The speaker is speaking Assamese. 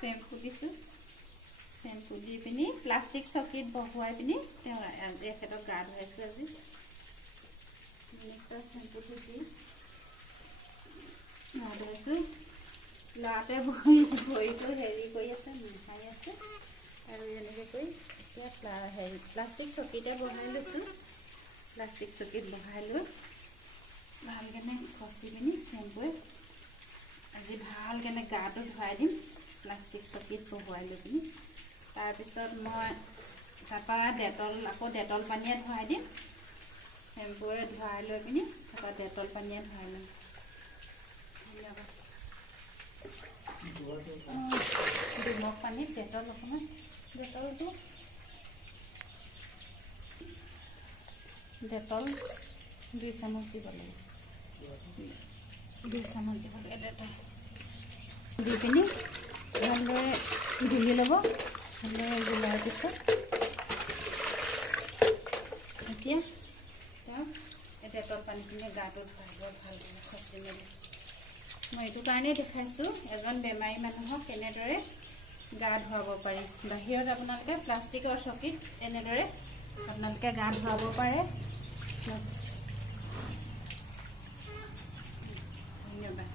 শ্যাম্পু দিছো শ্যাম্পু দি পিনি প্লাষ্টিক চকীত বহুৱাই পিনি এখেতক গা ধুৱাইছো আজি নেক্সট শ্যাম্পু দি গা ধুৱাইছো লাতে ভৰিটো হেৰি কৰি আছে মিঠাই আছে আৰু এনেকৈ কৰি এতিয়া হেৰি প্লাষ্টিক চকীতে বহাই লৈছোঁ প্লাষ্টিক চকীত বহাই লৈ ভালকেনে খচি পিনি শ্যাম্পুৱে আজি ভালকেনে গাটো ধুৱাই দিম প্লাষ্টিক চকীত বহুৱাই লৈ পিনি তাৰপিছত মই তাৰপৰা আকৌ ডেটল পানীয়ে ধুৱাই দিম শ্যাম্পুৱে ধুৱাই লৈ পিনি তাৰপৰা ডেটল পানীয়ে ধুৱাই ল'ম নিমখ পানীত ডেটল অকণমান ডেটল 2 চামুচ দিব লাগিব 2 চামুচ দিব লাগে ডেটল দি পিনি ভালদৰে ধুই ল'ব ভালদৰে গুলোৱাৰ পিছত এতিয়া ডেটল পানীখিনি গাটো ধুৱাই লৈ ভালদৰে খচি মেলি মই এইটো কাৰণেই দেখাইছোঁ এজন বেমাৰী মানুহক কেনেদৰে গা ধুৱাব পাৰি বাহিৰত আপোনালোকে প্লাষ্টিকৰ চকীত এনেদৰে আপোনালোকে গা ধুৱাব পাৰে ধন্যবাদ